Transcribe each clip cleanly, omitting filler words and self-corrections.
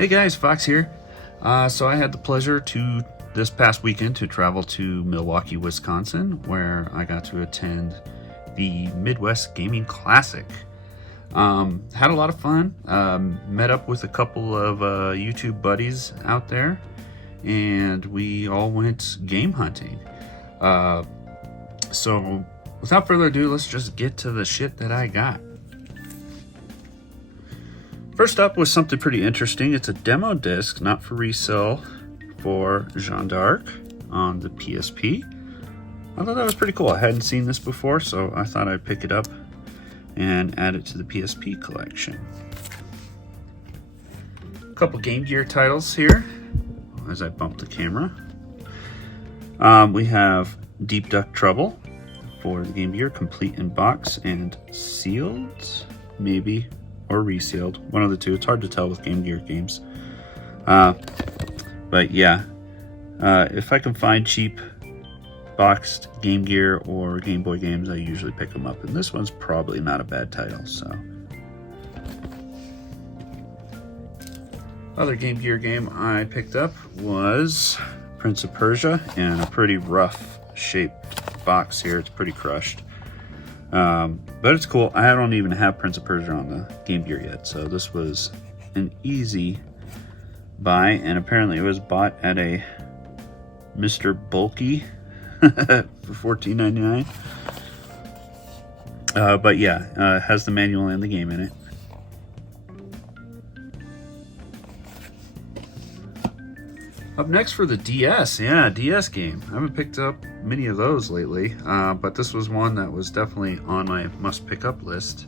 Hey guys, Fox here. So I had the pleasure this past weekend to travel to Milwaukee, Wisconsin, where I got to attend the Midwest Gaming Classic. Had a lot of fun. Met up with a couple of YouTube buddies out there, and we all went game hunting. So without further ado, let's just get to the shit that I got. First up was something pretty interesting. It's a demo disc, not for resale, for Jeanne d'Arc on the PSP. I thought that was pretty cool. I hadn't seen this before, so I thought I'd pick it up and add it to the PSP collection. A couple Game Gear titles here as I bump the camera. We have Deep Duck Trouble for the Game Gear, complete in box and sealed, maybe, or resealed, one of the two. It's hard to tell with Game Gear games. But yeah, if I can find cheap boxed Game Gear or Game Boy games, I usually pick them up. And this one's probably not a bad title, so. Other Game Gear game I picked up was Prince of Persia, in a pretty rough shaped box here. It's pretty crushed. But it's cool. I don't even have Prince of Persia on the Game Gear yet, so this was an easy buy, and apparently it was bought at a Mr. Bulky for $14.99. But yeah, it has the manual and the game in it. Up next for the DS, yeah, DS game. I haven't picked up many of those lately, but this was one that was definitely on my must-pick-up list,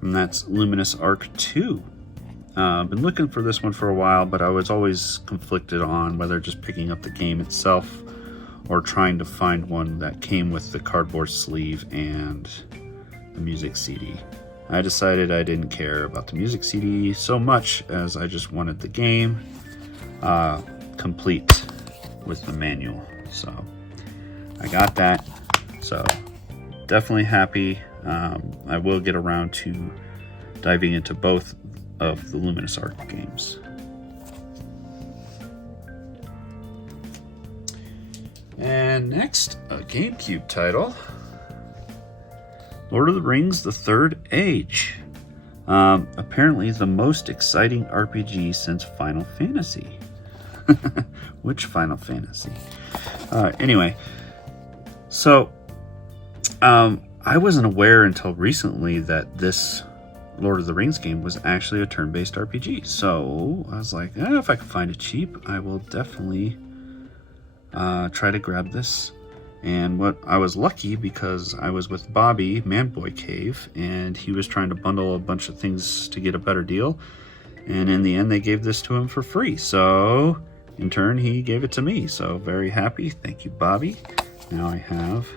and that's Luminous Arc 2. Been looking for this one for a while, but I was always conflicted on whether just picking up the game itself or trying to find one that came with the cardboard sleeve and the music CD. I decided I didn't care about the music CD so much as I just wanted the game complete with the manual. So I got that, so definitely happy. I will get around to diving into both of the Luminous Arc games. And next, a GameCube title, Lord of the Rings: The Third Age. Apparently the most exciting RPG since Final Fantasy. Which Final Fantasy? Anyway, so I wasn't aware until recently that this Lord of the Rings game was actually a turn-based RPG. So I was like, if I can find it cheap, I will definitely try to grab this. And I was lucky because I was with Bobby, Manboy Cave, and he was trying to bundle a bunch of things to get a better deal. And in the end, they gave this to him for free. So in turn, he gave it to me. So very happy. Thank you, Bobby. Now I have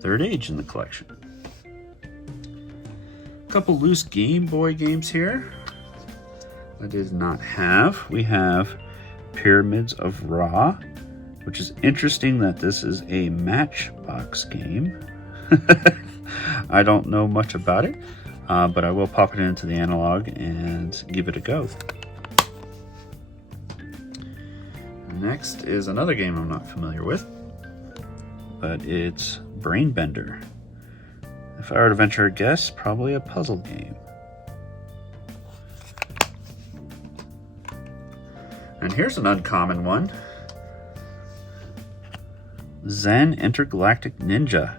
Third Age in the collection. A couple loose Game Boy games here I did not have. We have Pyramids of Ra, which is interesting that this is a Matchbox game. I don't know much about it, but I will pop it into the analog and give it a go. Next is another game I'm not familiar with, but it's Brain Bender. If I were to venture a guess, probably a puzzle game. And here's an uncommon one. Zen Intergalactic Ninja.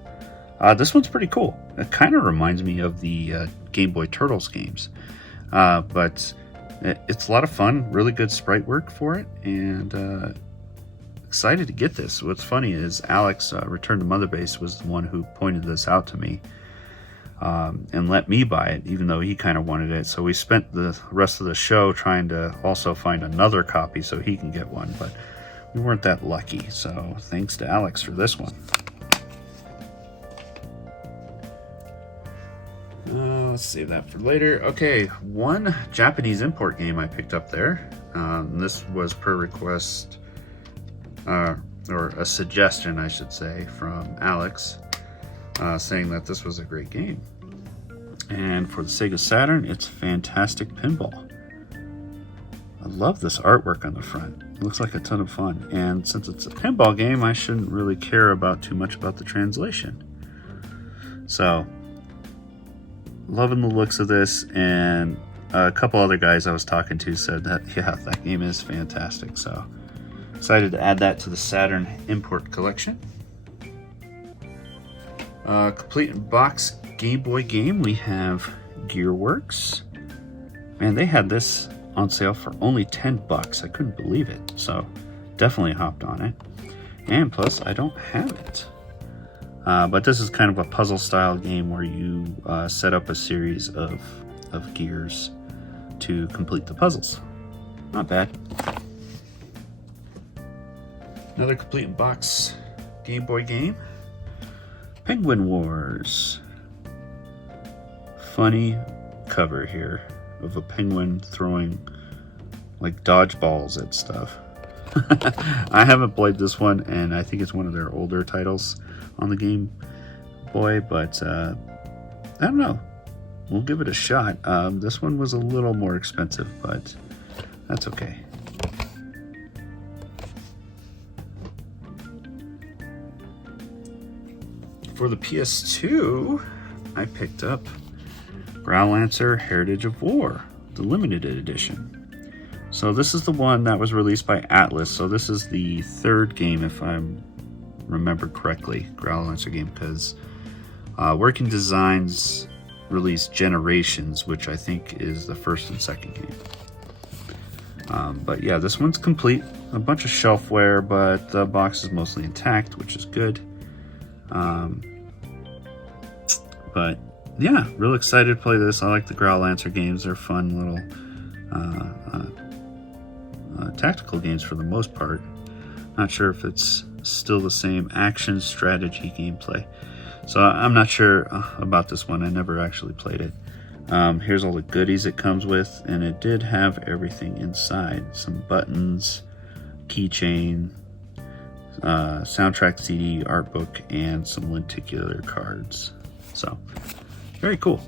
This one's pretty cool. It kind of reminds me of the Game Boy Turtles games. But it's a lot of fun, really good sprite work for it, and excited to get this. What's funny is Alex, Return to Mother Base, was the one who pointed this out to me and let me buy it, even though he kind of wanted it. So we spent the rest of the show trying to also find another copy so he can get one, but we weren't that lucky. So thanks to Alex for this one. Let's save that for later. Okay, one Japanese import game I picked up there. This was per request, or a suggestion, I should say, from Alex, saying that this was a great game. And for the Sega Saturn, it's Fantastic Pinball. I love this artwork on the front. It looks like a ton of fun. And since it's a pinball game, I shouldn't really care about too much about the translation. So, loving the looks of this, and a couple other guys I was talking to said that, yeah, that game is fantastic. So, excited to add that to the Saturn import collection. Complete in box Game Boy game, we have Gearworks. Man, they had this on sale for only 10 bucks. I couldn't believe it. So definitely hopped on it. And plus, I don't have it. But this is kind of a puzzle style game where you set up a series of gears to complete the puzzles. Not bad. Another complete in box Game Boy game. Penguin Wars. Funny cover here of a penguin throwing like dodgeballs at stuff. I haven't played this one, and I think it's one of their older titles on the Game Boy, but I don't know. We'll give it a shot. This one was a little more expensive, but that's okay. For the PS2, I picked up Growlancer Heritage of War, the limited edition. So this is the one that was released by Atlas. So this is the third game, if I remember correctly, Growlancer game, because Working Designs released Generations, which I think is the first and second game. But yeah, this one's complete. A bunch of shelfware, but the box is mostly intact, which is good. But yeah, real excited to play this. I like the Growlancer games. They're fun little tactical games for the most part. Not sure if it's still the same action strategy gameplay. So I'm not sure about this one. I never actually played it. Here's all the goodies it comes with, and it did have everything inside. Some buttons, keychain, soundtrack CD, art book, and some lenticular cards. So, very cool.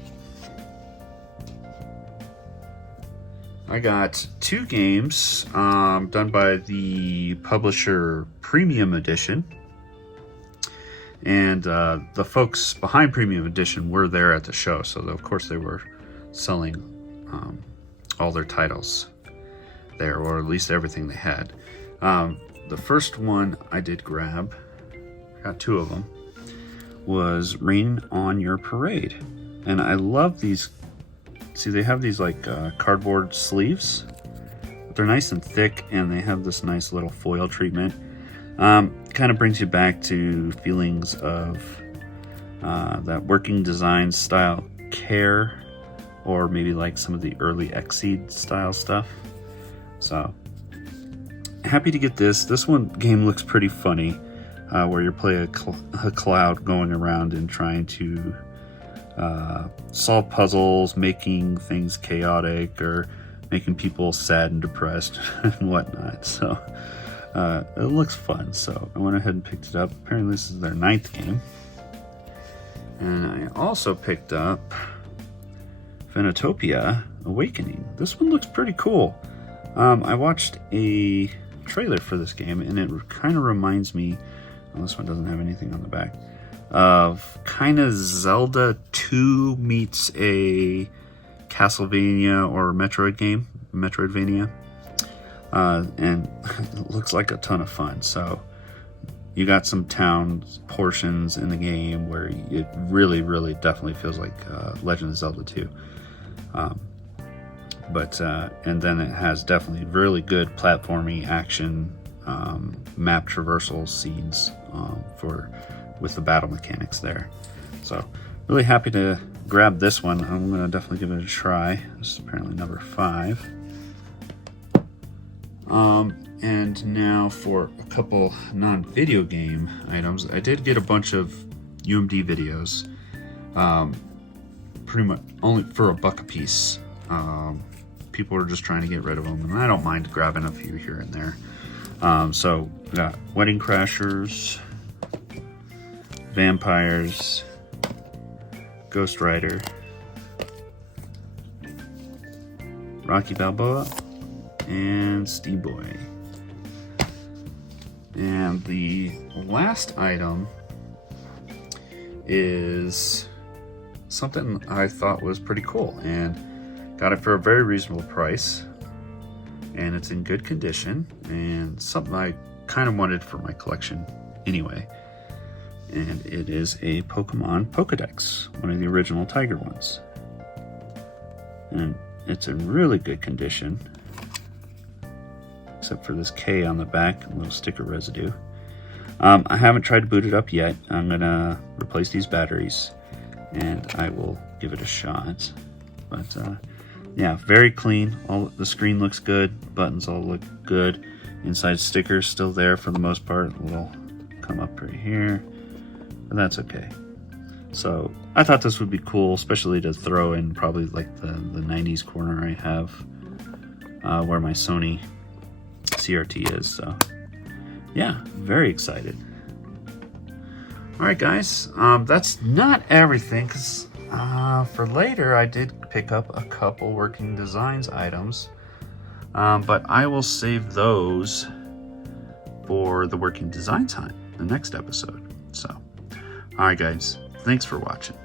I got two games done by the publisher Premium Edition. And the folks behind Premium Edition were there at the show. So, of course, they were selling all their titles there, or at least everything they had. The first one I did grab, got two of them, was Rain on Your Parade. And I love these. See, they have these like cardboard sleeves. They're nice and thick, and they have this nice little foil treatment. Kind of brings you back to feelings of that Working Design style Care, or maybe like some of the early Xseed style stuff. So happy to get this. This one game looks pretty funny, where you play a cloud going around and trying to solve puzzles, making things chaotic, or making people sad and depressed and whatnot. So it looks fun. So I went ahead and picked it up. Apparently this is their 9th game. And I also picked up Venatopia Awakening. This one looks pretty cool. I watched a trailer for this game, and it kind of reminds me, well, this one doesn't have anything on the back, of kind of Zelda 2 meets a Castlevania or Metroid game, Metroidvania. And it looks like a ton of fun. So you got some town portions in the game where it really, really definitely feels like Legend of Zelda 2. And then it has definitely really good platforming action, map traversal scenes with the battle mechanics there. So really happy to grab this one. I'm going to definitely give it a try. This is apparently number 5. And now for a couple non-video game items. I did get a bunch of UMD videos, pretty much only for $1 a piece. People are just trying to get rid of them, and I don't mind grabbing a few here and there. So we got Wedding Crashers, Vampires, Ghost Rider, Rocky Balboa, and Steve Boy. And the last item is something I thought was pretty cool, and got it for a very reasonable price, and it's in good condition, and something I kind of wanted for my collection anyway. And it is a Pokemon Pokedex, one of the original Tiger ones, and it's in really good condition except for this K on the back, a little sticker residue. I haven't tried to boot it up yet. I'm gonna replace these batteries and I will give it a shot. But yeah, very clean. All the screen looks good, buttons all look good. Inside stickers still there for the most part. A little come up right here, but that's okay. So I thought this would be cool, especially to throw in probably like the 90s corner I have where my Sony CRT is. So yeah, very excited. All right, guys, that's not everything, because for later I did pick up a couple working designs items, but I will save those for the working design time, the next episode. So, all right, guys, thanks for watching.